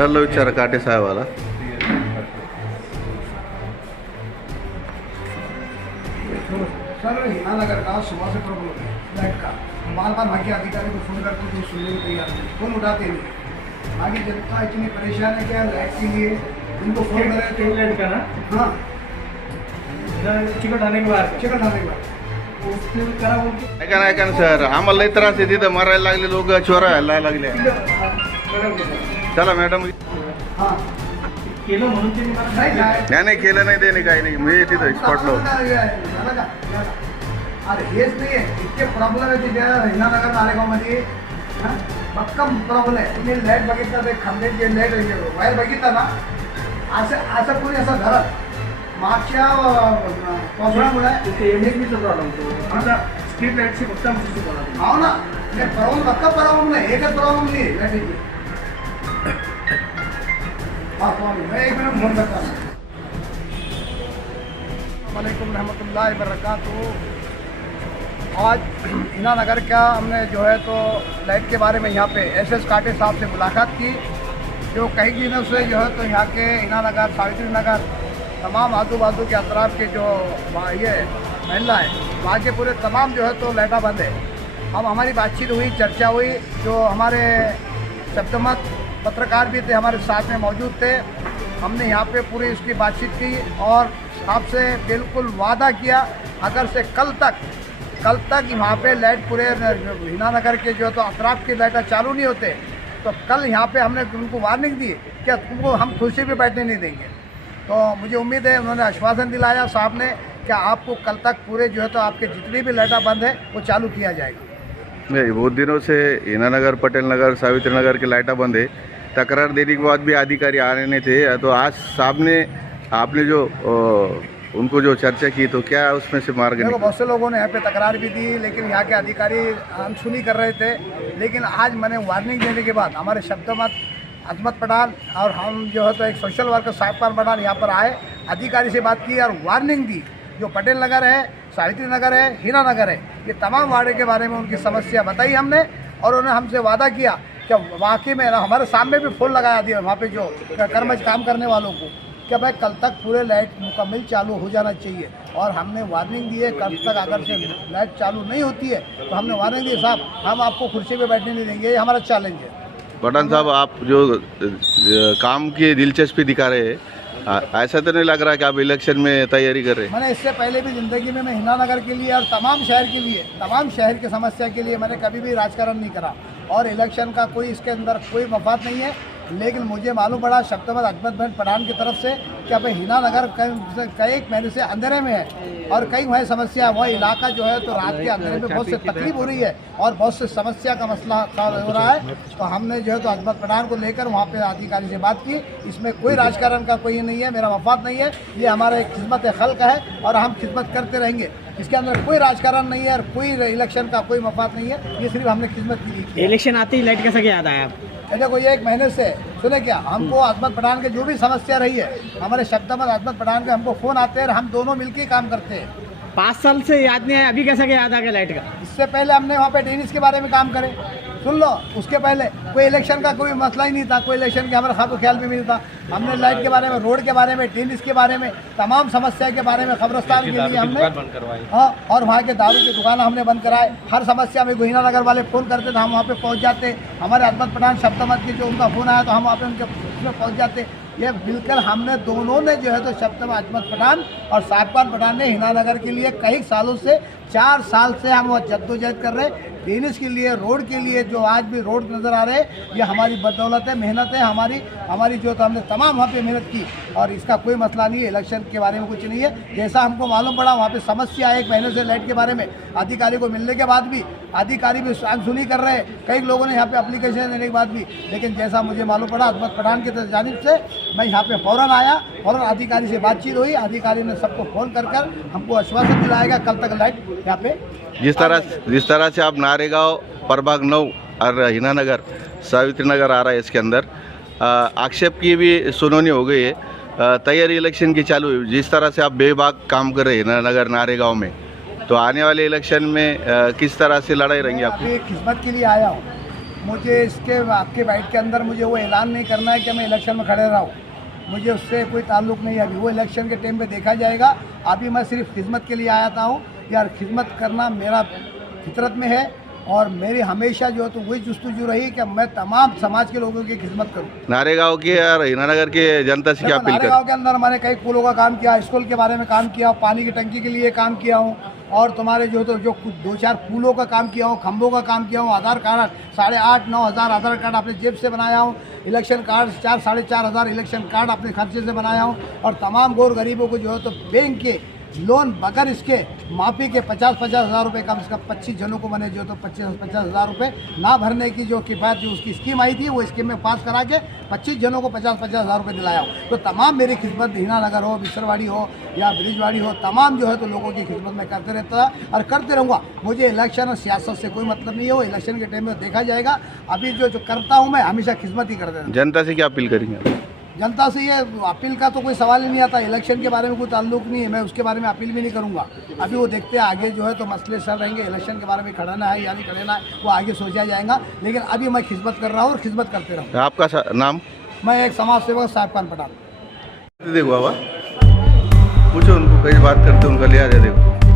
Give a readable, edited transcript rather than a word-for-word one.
Sir विचार काटे साहेबाला. सर हिनानगर का सुबह से प्रॉब्लम है लाइट का. बार बार भाग्य अधिकारी को फोन करते तो सुनने को तैयार नहीं, फोन उठाते नहीं. आगे जनता इतनी परेशान है क्या लाइट के लिए. उनको फोन कर रहे लाइट का ना. हाँ चिकट आने के बाद चिकन आने के बाद उसने करा वो ऐका ना सर, आम्हाला लई त्रास आहे तिथं. मरायला लागले लोक, चोरायला लागले. चला मॅडम. हाँ केलं म्हणून ते मला नाही काय नाही केलं नाही त्याने काही नाही. मी तिथं स्पॉटला होतो. अरे हेच नाही आहे, इतके प्रॉब्लेम आहे तिथे हिनानगर नालेगावमध्ये. भक्कम प्रॉब्लेम आहे. तुम्ही लाईट बघितलं ते खांब्याची लाईट वायर बघितला ना, असं कोणी असं धरत मागच्या पावसाळ्यामुळे एमएसबीचा प्रॉब्लेम होतो. आता स्ट्रीट लाईटची फक्त आमची चूक हो ना. ते प्रॉब्लेम भक्कम प्रॉब्लेम नाही, एकच प्रॉब्लेम नाही लाईटीची. हाँ प्रॉब्लेम मैं एक मिनट फोन करता हूँ. वालेकुम रहमतुल्लाहि वबरकातुहू. आज हिनानगर का हमने जो है तो लाइट के बारे में यहाँ पे एसएस काटे साहब से मुलाकात की, जो कई दिनों से जो है तो यहाँ के हिनानगर, सावित्री नगर, तमाम आजू बाजू के अतराफ के जो ये महिला है वहाँ के पूरे तमाम जो है तो लाइटा बंद है. हम हमारी बातचीत हुई, चर्चा हुई. जो हमारे शब्दमत पत्रकार भी थे हमारे साथ में मौजूद थे. हमने यहाँ पे पूरी इसकी बातचीत की और आपसे बिल्कुल वादा किया अगर से कल तक यहाँ पे लाइट पूरे हिनानगर के जो है तो अतराफ की लाइटें चालू नहीं होते तो कल यहाँ पे हमने उनको वार्निंग दी कि तुमको हम कुर्सी पे बैठने नहीं देंगे. तो मुझे उम्मीद है उन्होंने आश्वासन दिलाया साहब ने कि आपको कल तक पूरे जो है तो आपके जितनी भी लाइटें बंद है वो चालू किया जाएगी. नहीं, बहुत दिनों से हिनानगर, पटेल नगर, सावित्री नगर की लाइटें बंद है. तकरार देने के बाद भी अधिकारी आ रहे नहीं थे. तो आज साहब ने आपने जो उनको जो चर्चा की तो क्या उसमें से मार्ग देखो निकला? बहुत से लोगों ने यहाँ पे तकरार भी दी लेकिन यहाँ के अधिकारी अनसुनी कर रहे थे. लेकिन आज मैंने वार्निंग देने के बाद हमारे शब्दमत अजमत पठान और हम जो है तो एक सोशल वर्कर साहिबपान पठान यहाँ पर आए, अधिकारी से बात की और वार्निंग दी. जो पटेल नगर है, सावित्री नगर है, हीना नगर है, ये तमाम वार्ड के बारे में उनकी समस्या बताई हमने और उन्होंने हमसे वादा किया कि वाकई में हमारे सामने भी फोन लगाया दिया वहाँ पे जो कर्मचारी काम करने वालों को कि भाई कल तक पूरे लाइट मुकम्मल चालू हो जाना चाहिए. और हमने वार्निंग दी है कल तक अगर से लाइट चालू नहीं होती है तो हमने वार्निंग दी साहब हम आपको कुर्सी पे बैठने नहीं देंगे. ये हमारा चैलेंज है. पठान साहब, आप जो काम की दिलचस्पी दिखा रहे हैं, ऐसा तो नहीं लग रहा कि आप इलेक्शन में तैयारी कर रहे हैं? मैंने इससे पहले भी ज़िंदगी में मैं हिनानगर के लिए और तमाम शहर के लिए, तमाम शहर की समस्या के लिए मैंने कभी भी राजकारण नहीं करा और इलेक्शन का कोई इसके अंदर कोई मफाद नहीं है. लेकिन मुझे मालूम पड़ा शब्दमत अजमत भाई पठान की तरफ से कि भाई हिनानगर कई महीने से अंधेरे में है और कई वह समस्या वह इलाका जो है तो रात के अंधेरे में बहुत से तकलीफ हो रही है और बहुत से समस्या का मसला हो रहा है. तो हमने जो है तो अजमत पठान को लेकर वहाँ पे अधिकारी से बात की. इसमें कोई राजकारण का कोई नहीं है, मेरा मफाद नहीं है. ये हमारा एक खिदमत खल्क है और हम खिदमत करते रहेंगे. इसके अंदर कोई राजकारण नहीं है और कोई इलेक्शन का कोई मफाद नहीं है. ये सिर्फ हमने खिदमत की है. इलेक्शन आते ही लाइट कैसा क्या आता है आप? देखो ये एक महीने से सुने क्या हमको अजमत पठान के जो भी समस्या रही है हमारे शब्दमत अजमत पठान के हमको फ़ोन आते हैं और हम दोनों मिलकर काम करते हैं. 5 साल से याद नहीं है, अभी कैसा क्या याद आ गया लाइट का? इससे पहले हमने वहाँ पे टेनिस के बारे में काम करे. सुन लो, उसके पहले कोई इलेक्शन का कोई मसला ही नहीं था, कोई इलेक्शन के हमारे खाब ख्याल भी नहीं था. हमने लाइट के बारे में, रोड के बारे में, टेनिस के बारे में, तमाम समस्या के बारे में कब्रस्तान के लिए हमने हाँ और वहाँ के दारू की दुकान हमने बंद कराए. हर समस्या में हिना नगर वाले फ़ोन करते थे, हम वहाँ पे पहुँच जाते. हमारे अजमत पठान शब्दमत के जो उनका फ़ोन आया तो हम वहाँ पे उनके उसमें पहुँच जाते. ये मिलकर हमने दोनों ने जो है तो शब्दमत अजमत पठान और साहिबपान पठान ने हिनानगर के लिए कई सालों से 4 साल से हम जद्दोजहद कर रहे हैं. टेनिस के लिए, रोड के लिए जो आज भी रोड नज़र आ रहे हैं ये हमारी बदौलत है, मेहनत है हमारी जो तो हमने तमाम वहाँ पे मेहनत की और इसका कोई मसला नहीं है. इलेक्शन के बारे में कुछ नहीं है. जैसा हमको मालूम पड़ा वहाँ पे समस्या है 1 महीने से लाइट के बारे में, अधिकारी को मिलने के बाद भी अधिकारी भी अनसुनी कर रहे हैं. कई लोगों ने यहाँ पे एप्लीकेशन देने के बाद भी, लेकिन जैसा मुझे मालूम पड़ा अजमत पठान की जानिब से मैं यहाँ पे फ़ौरन आया, फ़ौरन अधिकारी से बातचीत हुई. अधिकारी ने सबको फ़ोन कर हमको आश्वासन दिलाएगा कल तक लाइट यहाँ पे. जिस तरह से आप नारेगांव, प्रभाग 9 और हिनानगर, सावित्री नगर आ रहा है इसके अंदर, आक्षेप की भी सुनवाई हो गई है. तैयारी इलेक्शन की चालू है. जिस तरह से आप बेबाक काम कर रहे हैं हिनानगर, नारेगांव में, तो आने वाले इलेक्शन में किस तरह से लड़ाई रहेंगी आपकी? अभी खिदमत के लिए आया हूँ. मुझे इसके आपके बाइट के अंदर मुझे वो ऐलान नहीं करना है कि मैं इलेक्शन में खड़े रहा हूँ। मुझे उससे कोई ताल्लुक नहीं है। अभी वो इलेक्शन के टाइम पे देखा जाएगा। अभी मैं सिर्फ खिदमत के लिए आया था हूँ। यार खिदमत करना मेरा फितरत में है और मेरी हमेशा जो है तो वही जुस्तजू रही कि मैं तमाम समाज के लोगों की खिदमत करूँ। नारेगांव की और हीनानगर के जनता से क्या अपील कर? नारेगांव के अंदर मैंने कई पुलों का काम किया, स्कूल के बारे में काम किया, पानी की टंकी के लिए काम किया हूँ और तुम्हारे जो तो जो कुछ 2-4 पुलों का काम किया हूँ, खंभों का काम किया हूँ, आधार कार्ड 8,500-9 हज़ार आधार कार्ड अपने जेब से बनाया हूँ, इलेक्शन कार्ड 4-4.5 हज़ार इलेक्शन कार्ड अपने खर्चे से बनाया हूँ और तमाम गौर गरीबों को जो है तो बैंक के लोन बगैर इसके माफी के 50-50 हज़ार रुपये का इसका 25 जनों को मैंने जो तो 25-50 हज़ार रुपये ना भरने की जो किफ़ायत जो उसकी स्कीम आई थी वो स्कीम में पास करा के 25 जनों को 50-50 हज़ार रुपये दिलाया हूँ। तो तमाम मेरी खिदमत हीनानगर हो, बिसरवाड़ी हो या ब्रिजवाड़ी हो, तमाम जो है तो लोगों की खिदमत मैं करते रहता और करते रहूँगा। मुझे इलेक्शन और सियासत से कोई मतलब नहीं है। वो इलेक्शन के टाइम में देखा जाएगा। अभी जो करता हूँ मैं हमेशा खिदमत ही करते रहता हूँ। जनता से क्या अपील करेंगे? जनता से ये अपील का तो कोई सवाल ही नहीं आता। इलेक्शन के बारे में कोई ताल्लुक नहीं है। मैं उसके बारे में अपील भी नहीं करूंगा। अभी वो देखते हैं आगे जो है तो मसले चल रहेंगे। इलेक्शन के बारे में खड़ाना है या नहीं खड़ाना है वो आगे सोचा जाएगा। लेकिन अभी मैं खिदमत कर रहा हूँ और खिदमत करते रहूँगा। आपका नाम? मैं एक समाज सेवक साहिब खान पठान। देखो बाबा पूछो उनको, कई बात करते उनका लिया जाए। देखो